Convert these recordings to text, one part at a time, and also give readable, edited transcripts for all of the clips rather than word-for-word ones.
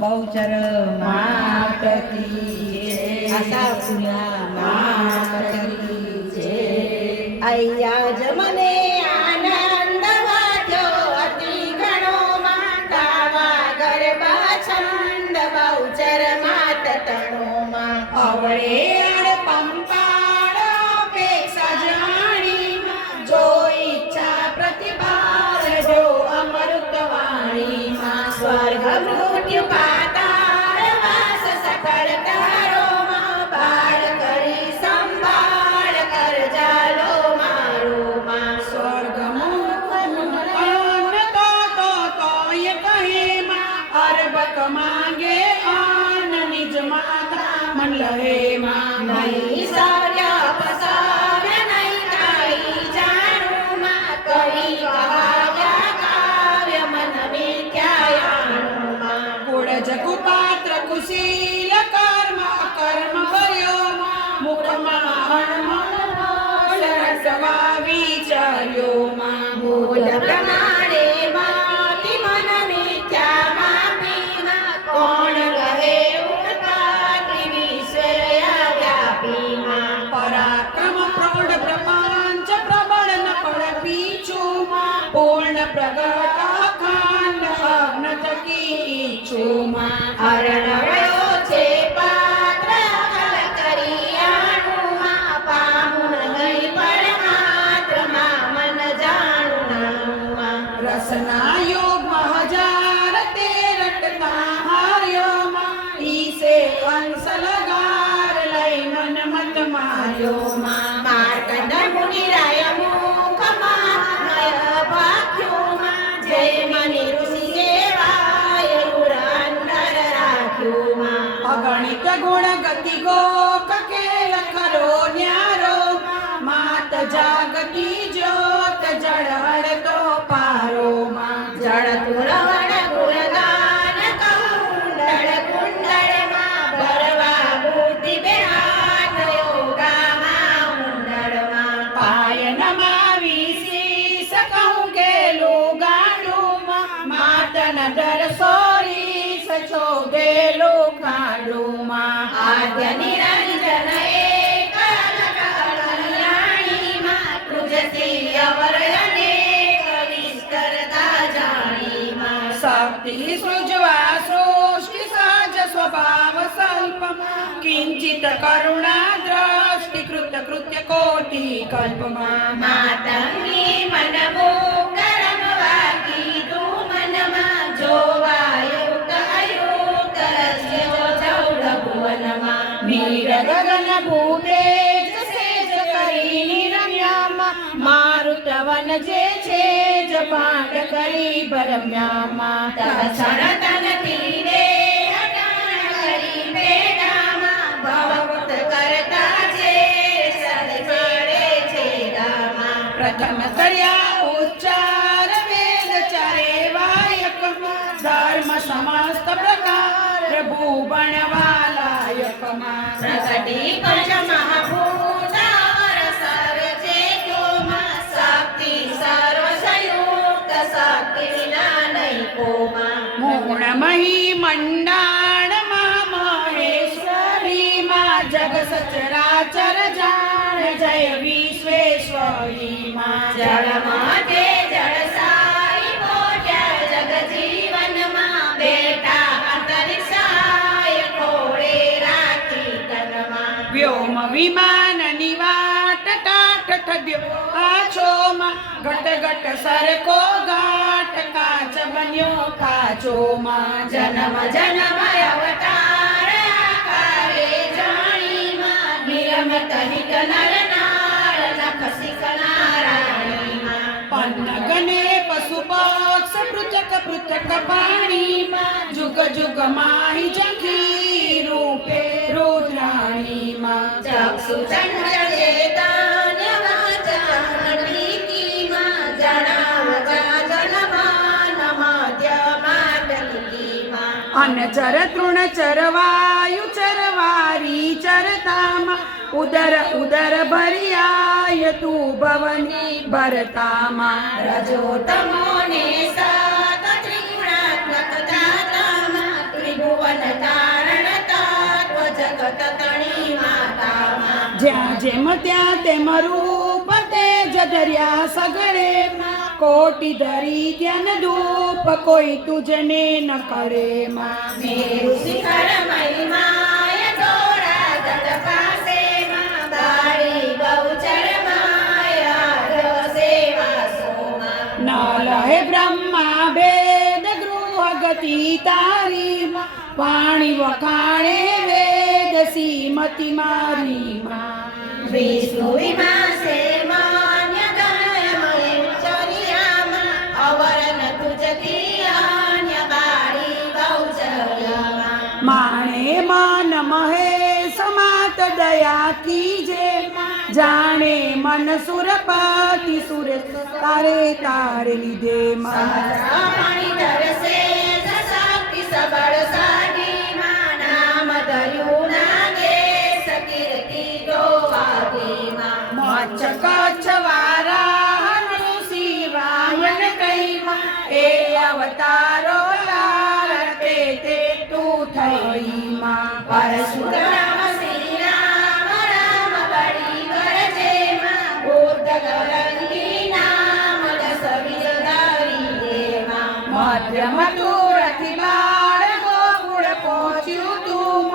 बहुचर मात की जय आशापुरा मात की जय अय्या जमने आनंद वाट्यो अति घणो માં ગાવા ગરબા છંદ બહુચર માત તણો માં અવળે સ્વર્ગ મૃત્યુ પાતાળ વાસ સકળ તારોમાં બાળ કરી સંભાળ કરજાલો મારો માં સ્વર્ગ મુખ તોય કહે માં અરબક માંગે આન નિજ માતા મન લહે માં નહીં સાર્યા પસાવ્યા નહીં કાઈ જાણું માં કરી કહાવ્યા કાવ્ય મન જગુપાત્ર કુશીલ કર્મ અકર્મ કર્યો મુખમાં રસવા વિચાર્યો માં બોલ પ્રમાણે માતી મન મિથ્યા માપી માં કોણ કહે ઉત્પાતી વિશ્વયા વ્યાપી માં પરાક્રમ પ્રૌઢ પ્રપંચ પ્રબળ ન પડ પીછું માં પૂર્ણ પ્રગટ અખંડ અગ્ન થકી અરણવયો છે પાત્ર અકલ કરી પામુન ગઈ પરમાત્ર મન જાણું રસના યોગમાં હજાર તેરટતા હાર્યો ઈસે કંસ લગાર લઈ મન મત માર્યો માર્કંડ મુનિ રાય મુખમાં નય ભાગ્યો જય મની ઋષિ અગણિત ગુણ ગતિ ગોક કેલ ખરો ન્યારો માત જાગતી જ્યોત જળહળ તો પારો જળ તુરવણ ગુણગાન કુંડળ કુંડળમાં ભરવા મૂર્તિ બેહાત યોગામાં મુંડળમાં પાયનમાં વિશીષ કહું ગેલું ગાડું માતન દરસોરી છોગેલો ખાડુમાં આદ્ય નિરંજન એક કલ્યાણીમાં તુજસી અવરયને વિસ્તરતા જાણીમાં શક્તિ સૃજવા સૃષ્ટિ સહજ સ્વભાવ સ્વલ્પ કિંચિત કરુણા દ્રષ્ટિ કૃત કૃત્ય કોટિ કલ્પમાં માતંગી મન મુકરમ વાકી તું મનમાં જોવાય ગગન ભૂતે સેજ કરી નિરમ્યામાં મારુતવન જે છે જ પાંડ કરી ભરમ્યામાં તક્ષણ તન તીરે હટાણ કરી પેડામાં ભવભૂત કરતા છે સદજેડે છે ગામાં પ્રથમ કર્યા ઉચ્ચાર વેદ ચારે વાયકમાં ધર્મ સમસ્ત પ્રકાર ભૂબણ વાલાયકમાં પ્રગટી પંચ મહાભૂત સર્વ ચેતોમાં શક્તિ સર્વ સંયુક્ત શક્તિ વિના નહીં કોમાં મૂળ મહી મંડાણમાં મહેશ્વરીમાં જગ સચરાચર જાણ જય વિશ્વેશ્વરીમાં જળમાં તે જળ સાઈ મોટ્યા જગ જીવનમાં બેટા વ્યોમ વિમાન નિવાટ ટાટ ઠદ્યો આછોમાં ઘટ ઘટ સરકો ઘાટ કાચ બન્યો કાચોમાં જન્મ જન્મ અવતાર આકારે જાણીમાં નિરમત હિત નર નાર નખ શિખનારાયણીમાં પન્ન ગને પશુ પક્ષ પૃથક પૃથક પાણીમાં જુગ જુગ માહી જખી રૂપે રુદ્રાણીમાં ચક્ષુ ચંદ્ર ચેતન્ય વાચકીમાં જણાવ ગાજનમાન મધ્યમાં ટકીમાં અનચર તૃણ ચરવાયુ ચરવારી ચરતામાં ઉદર ઉદર ભર્યાય તું ભવની ભરતામાં રજો તમો ને સાત ત્રિગુણાત્મક દાતામાં ત્રિભુવન જ્યાં જેમ ત્યાં તેમ રૂપ તેજ ધર્યા સગળે કોટી ધરી ધ્યાન ધૂપ કોઈ તુજને ન કરે માં મેરુ શિખર મહિમાય થોડા ગત પાસે માં બાળી ગૌચર માયા સેવા સોમાં ન લહે બ્રહ્મા ભેદ ગૃહ ગતિ તારી પાણી વખાણે વેદ સીમતી મારી માં વિષ્ણુ વિમાસે માન્ય ગણમય ચરિયામાં અવરન તુજતી અન્ય બાળી ગૌચરમાં માણે માન મહેશ માત દયા કીજે જાણે મન સુરપતિ સુરેશ તારે તારે લીધે માં પાણી ધરસે શક્તિ સબળ સાડીમાં નામ ધર્યું નાગે સકીર્તિ ગોવાગીમાં મચ્છ કચ્છ વારા શિવાયન કઈમાં એ અવતારો લાલ તે તું થઈ માં પરશુરામ શ્રી રામ રામ બળી ગરજેમાં બુદ્ધ ગરંગી નામ દસ વિજધારી દેમાં મધ્યમ તુરથી બાળ ગોકુળ પહોંચ્યું તું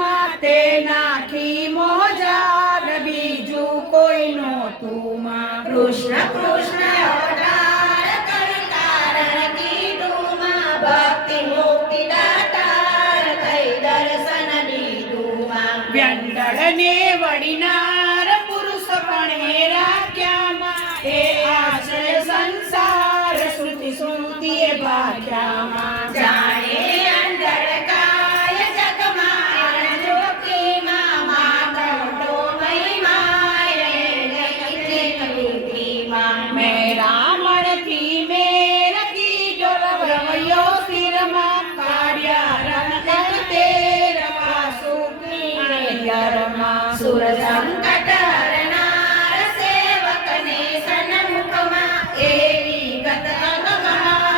તે નાખી મોજાર બીજું કોઈ નહોતું માં કૃષ્ણ કૃષ્ણ અવતાર કરી કારણ કીધુંમાં ભક્તિ મુક્તિ દાતાર થઈ દર્શન દીધુંમાં વ્યંડળ ને વડીનાર પુરુષ પણ રાખ્યામાં એ આશ્રય સંસાર શ્રુતિ શ્રુતિએ ભાગ્યામાં જાણે અંધકાય જગમાં જ્યોતિમાં માધવનો મહિમાય કીર્તિમાં મેં રામણથી મેર કીધો રમયો સ્થિરમાં કાઢ્યા રણ એક તેર વાસુકીમાં સુર સંકટ હરનાર સેવકને સન્મુખમાં એવી ગત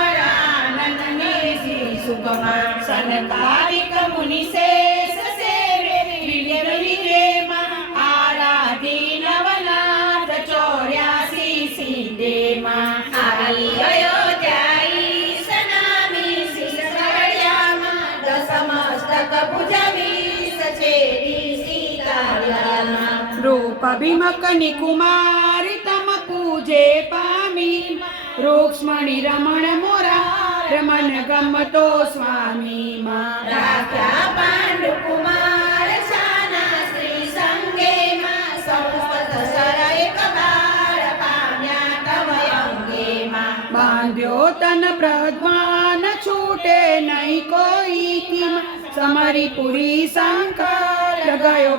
અગમારાનંદને શ્રી સુખમાં સનકાલિક મુનિ શેષ સેવે વિવિધ વિજેમાં આરાધી નવનાથ 84 સિદ્ધેમાં આવી અયોધ્યાઈ સનામી શિષગળ્યામાં દસમસ્તક ભુજવી સચેરી સીતાયામાં રૂપ ભીમકની કુમારી તમ પૂજે પામી રૂક્ષ્મણી રમણ મોરા રમન ગમતો સ્વામી માં રાખ્યા પાંડુ કુમાર છાના શ્રી સંગેમાં સંપત સર એક બાળ પામ્યા તવ અંગેમાં બાંધ્યો તન પ્રધ્વાન છૂટે નહીં કોઈ કીમાં સમરી પુરી શંકર ગયો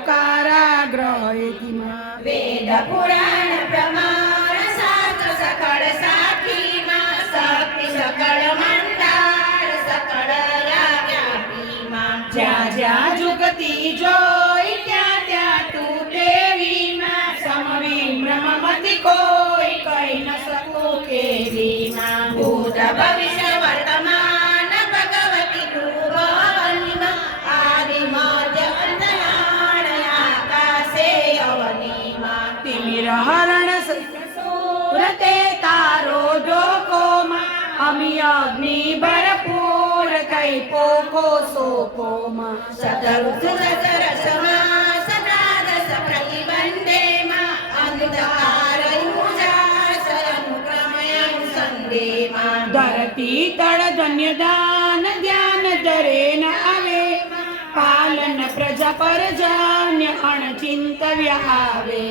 કારાગ્રહેમાં વેદ પુરાણ પ્રમાણ શાસ્ત્ર સકળ સાખીમાં શક્તિ સકળ મંડાળ સકળ વ્યાપીમાં જ્યાં જ્યાં જુગતી જોઈ ત્યાં ત્યાં તું દેવીમાં સમવી બ્રહ્મમતી કોઈ કઈ ન શકું કેવીમાં ભૂત ભવિષ્ય વર્તમાન ભગવતી ધ્રુવવનિમાં આદિ મધ્ય અંતરાણ આકાશે અવનીમાં તિમિર હરણ સુરતે તારો જોકોમાં અમી અગ્નિ ભરપૂર કઈ પોકો સોકોમાં સતઋતુ દશરથમાં સદાદશ પ્રતિબંધેમાં અંધકાર ઉજાસરનુક્રમયં સંદેમાં ધરતી તળ ધન્ય દાન ધ્યાન ધરે ન આવે પાલન પ્રજા પર જાન્ય અણચિંતવ્ય આવે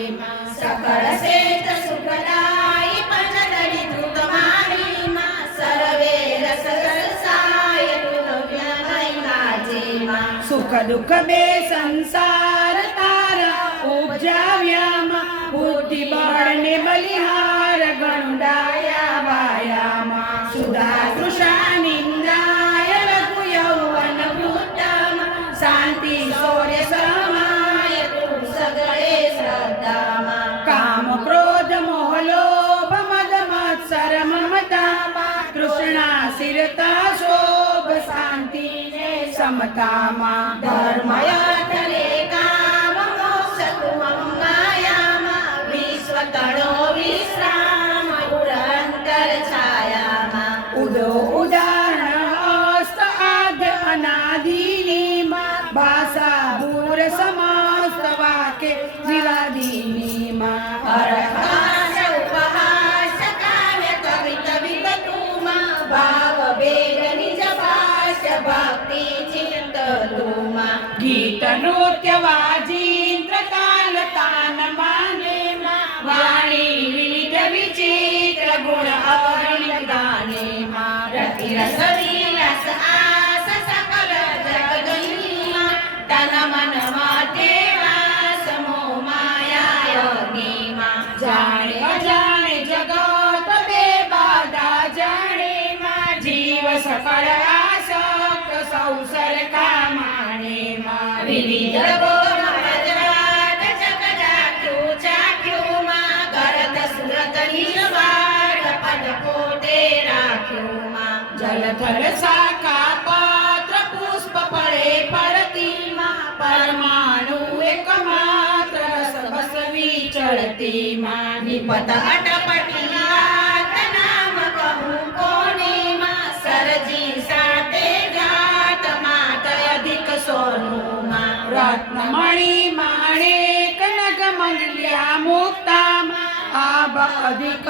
સકળ શેત સુખદાયી પંચદળી ધૃતમારીમાં સર્વે રસ રસાય તુલવ્યમયીમાં સુખ દુઃખ બે સંસાર તારા ઉપજાવ્યામાં બુદ્ધિ બળ ને બલિહાર ગણુડાયા વાયામાં સુધા તૃષા નિંદ્રાય લઘુ યૌવન વૃદ્ધામાં શાંતિ શૌર્ય સમાય તું સગળે શ્રદ્ધામાં કામ ક્રોધ મોહ લોભ મદ મત્સર મમતામાં તૃષ્ણા શિરતા શોભ શાંતિ ને સમતામાં ધર્મ અર્થ ને કામ મોક્ષ તુમ માયા भाषा दूर समस्त वाक्ये जिवादिनी मा हरहास उपहास काव्य कवित विगतुमा भाव वेद निज भाष्य भक्ती चिंत तुमा गीत नृत्य वाजिंद्र ताल तान माने मा वाणी विविध विचित्र गुण अगणित गाने मा रति रस लीलास आस सकल जगदीमा तन मन माते वास मोह माया योगीमा जाणे अजाणे जगत बेबाधा जाणे मा जीव सकळ आसक्त संसार कामाणे मा विविध गुण प्रजवात जगदाख्यू चाख्यूमा करत सुरत निर्वाण पद कोटे राख्यूमा जलथल शाखा पत्र पुष्प फळे पडतीमा परमाणु एकमात्र रस बसवी चढतीमा निपत अटपटियात नाम कहूँ कोणीमा सरजी साते जात मात अधिक सोनूमा रत्नमणी माणिक नग मंगल्या मुक्तामा आब अधिक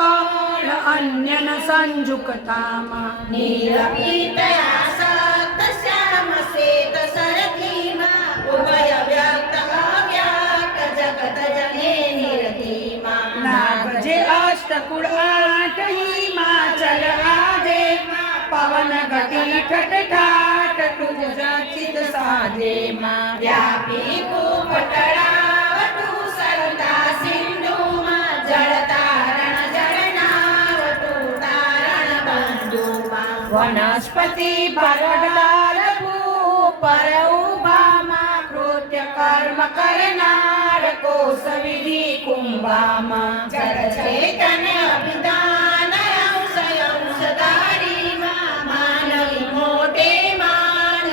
कळ अन्य न संजुक्तामा नीलपीत आसक्त श्याम श्वेत सरथीमा उभय व्यक्त अव्यक्त जगत जने निरतीमा नाग जे अष्टकुळ आठ हिमाचल आदे पवन गती ठटठाट तुझ चित साधे मा व्यापी खूप तळावटू सरता सिंधुमा जळतारण जळणावटू तारण बंधुमा वनस्पती भरडाल भूपर उभामा कृत्य कर्म करणार कोस विधी कुंभामा जड चैतन्य अभिधान अंश अंशधारीमा मानवी मोठे मान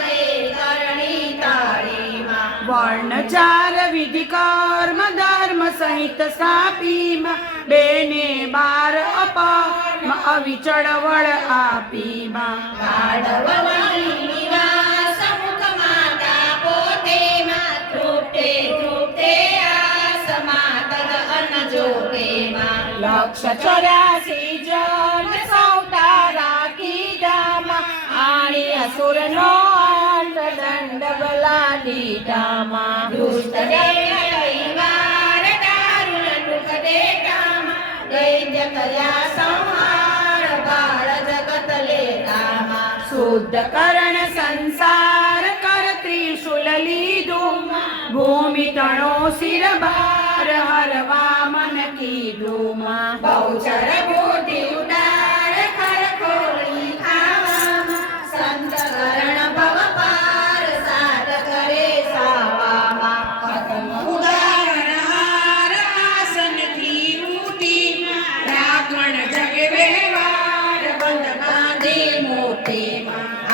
करणी तारीमा वर्णचार विधी कर्म धर्म सहित सापीमा बेने बार अपाम अविचळ वळ आपीमा गाढववाणी निवास मुख माता पोतेमा तृप्ते तृप्ते आस मातद अन्न जोतेमा लक्ष 84 जन सौतारा की दामा आणि असुर नो दंड बलाली दामा दुष्ट दैवार दारुण दुःख देतामा दैत्य कया संहार बाळ जगत लेतामा शुद्ध करण संसार कर त्रिशूल लीधुमा भूमि तणो शिर भार हरवा मन की धुमा बहुचर बुद्धि उदार खरखोळी खावामा संत करण भव पार साध करे सावामा उदाहरण हार आसन थी ऊटी राखण जगे व्यवहार बंद बांधे मोठे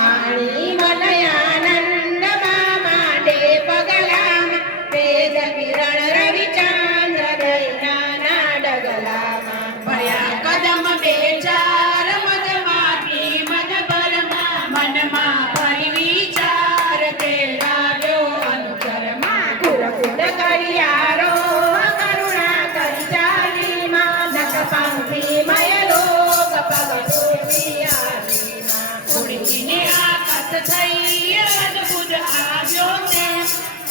आणि मनयानंद मामाडे पगलामा तेज किरण रविचंद्र दैनाना डगलामा भया कदम बेचार मद माती मद बरमा मन मा परि विचार तेरा व्यो अनुचर मा कुरकुट करियारो करुणा करि जालीमा नक पंक्ति मय लोक पगटो वियालीमा उडकीने आकाश થઈ અદભુત આવ્યો તે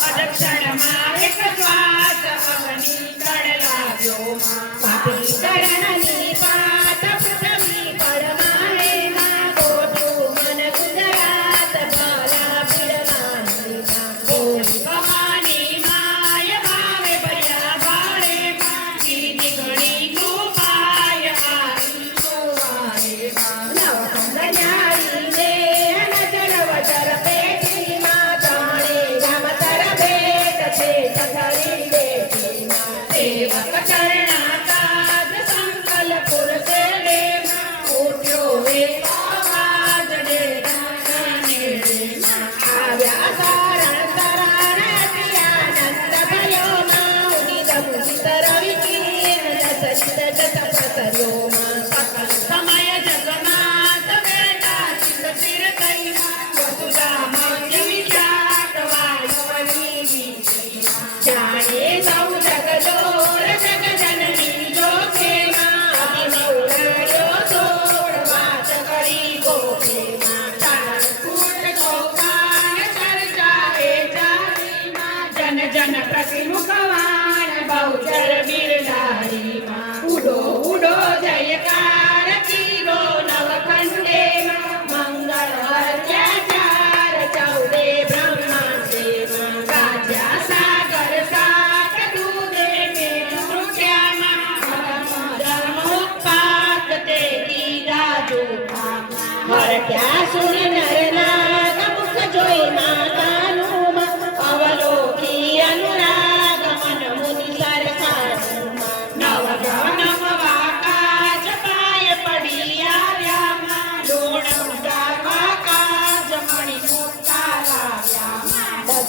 અદક્ષરમાં એક શ્વાસ અગ્નિ કળ લાગ્યો પાપી કરણની પાત પૃથ્વી પડમાળેમાં ગોઠું મન ગુજરાત ભલા પીડમાનીમાં બોલી ભવાની માય ભાવે ભર્યા ભાડે કીધી ઘણી કૃપાય આવી સોવાળેમાં નવખંડ ન્યારી દેહ નજરવચર પેટીમાં ત્રણે રમતર ભેટ છે સખરી બેટીમાં સેવક ચરણા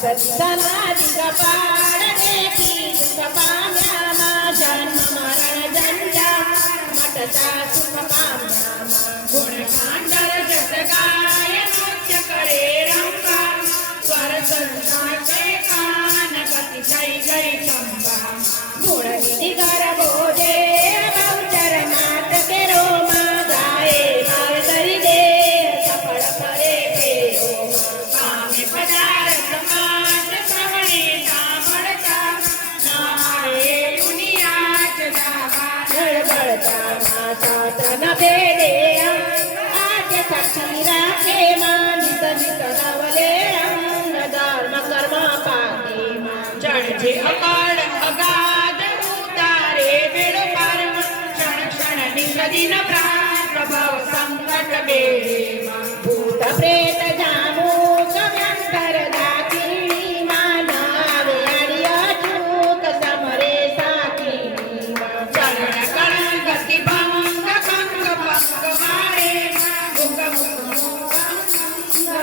સત્સના દિગપાળનેથી સુખ પામ્યામાં જન્મ મરણ જંજાળ મટતા સુખ પામ્યામાં ગુણ કાંડર જસ ગાય નૃત્ય કરે રંગા સ્વર સંસાર કે કાન ગતિ થઈ ગઈ ચંબા ગુણ વિધિ ગરબો જે બહુચર માત કે રોમા ગાયે ભાર કરી દે સફળ કરે ફેરોમાં કામે પદાર્થ માત શ્રવણે સાંભળતા નારે દુનિયા જ દાવા બળતામાં શાસ્ત્ર ન ભેદે આજે સાક્ષી રાખે માં નિત નિત નવલે અંગ ધર્મ કર્મ પાકે માં ચણજે અકાળ અગાધ ઉતારે બેડો પારમ ક્ષણ ક્ષણ નિષદિન પ્રાણ પ્રભાવ સંકટ બેમાં ભૂત પ્રેત જામુ કવ્યંતર દાકીણી માં નાવે અડિયા ચૂક સમરે સાકીણી માં ચરણ કણ ગતિ ભંગ ભંગ ભંગ મારે મુખ મુખ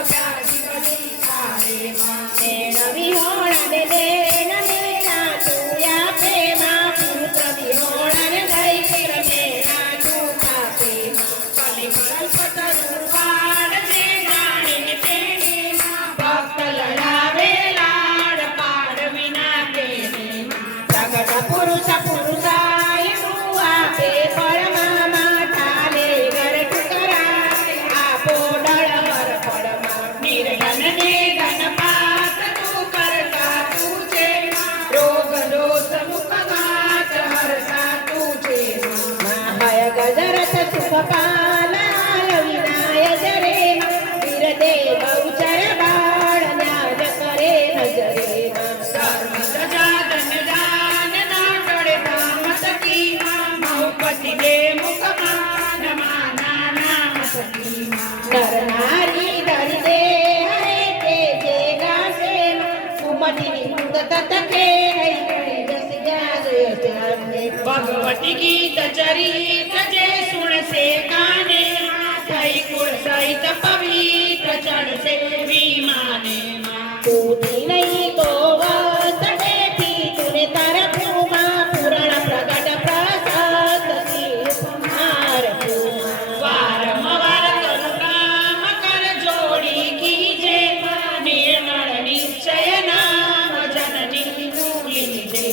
વ્યાધિ બધી તારે માં નેણ વિહોણ ને દેણ નેણા તુયા પ્રેમા પુત્ર વિહોણ ને દઈ ફિર નેણા તુકા પ્રેમા કલિ કલ્પતરુ પાડ જે જાણીને તેણે ભક્ત લડાવે લાડ પાડ વિના તેને પ્રગટ પુરુષ પુરુષાય તું આપે પરમામાં ઠાલે ગરઠ કરાય આપો ડળવર પડમાં નિર્ધન નિધન પાત તું કરતા તું છે રોગ દોષ મુખ ઘાત હરતા તું છે મહાય ગજરથ સુખ પાલાલ વિનાય જરે વીરદેવ ઉચર બાળ ન્યાજ કરે નજરે ધર્મ ધજા ધન દાન ના ટળે ધામ સખી મહુપતિ દે મુખ માન માના નામ સખી નર નારી ધરી દે હરે તે જે ગાશે સુમતિ મુદ તતકે હૈ જસ જાજે ત્યાંને ભગવતી ગીત ચરિત જે સુણસે કાને થઈ કુળ સહિત પવિત્ર ચડશે વિમાને તૂટી નહીં તો વસટેથી તુને તરફુમાં પૂરણ પ્રગટ પ્રસાદ કુમાર વારંવાર તનુ કામ કર જોડી કીજે નિર્મળ નિશ્ચય નામ જનની લીજે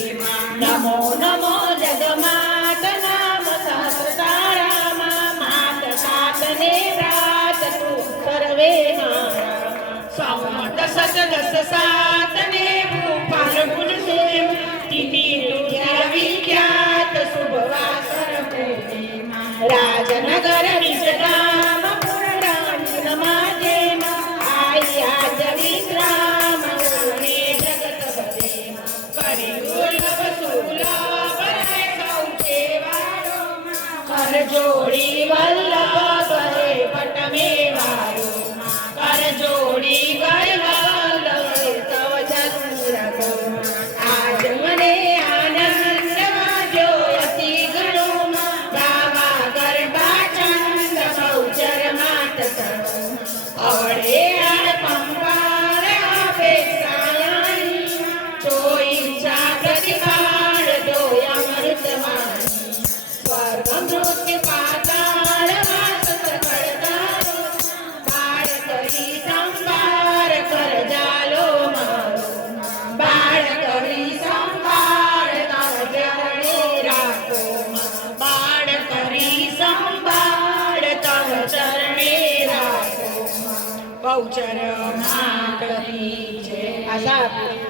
નમો નમો જગમાત નામ સહસ્રતારામાં માત સાતને વ્રાત તું સર્વે મારા સંમત સતદસ સાત ને ફાલ્ગુન સુદ તિથિ તુર્ય વિખ્યાત શુભવાસર પૂર્ણિમા રાજનગર નિજધામ પૂર્ણાંગ નમાજે આઈ આજ વિશ્રામ ગુણે જગત ભરેમાં કરી દુર્લભ સુલભ રહે સૌખે વાળો કર જોડી વલ્લભ કરે પટ મેવાયો કર જોડી વલ્લભ તવ જરૂર રાખો આજ મને આનંદ વાજો અતિ ઘણો ગાવા ગરબા ચંદ બહુચર માત તણો અવળે આડ પંપાર આપે સાયાણી ચોઈ ઈચ્છા પ્રતિપાળ દોય અમૃત વાણી સ્વર્ગ મૃત્યુ પાતાળ વાસ કળતારો બાળ કરી સંભાર કર જાલો મારો બાળ કરી સંભાળ તવ ચરણે રાખો બાળ કરી સંભાળ તવ ચરણે રાખો બહુચર માં કરી છે આશા આપું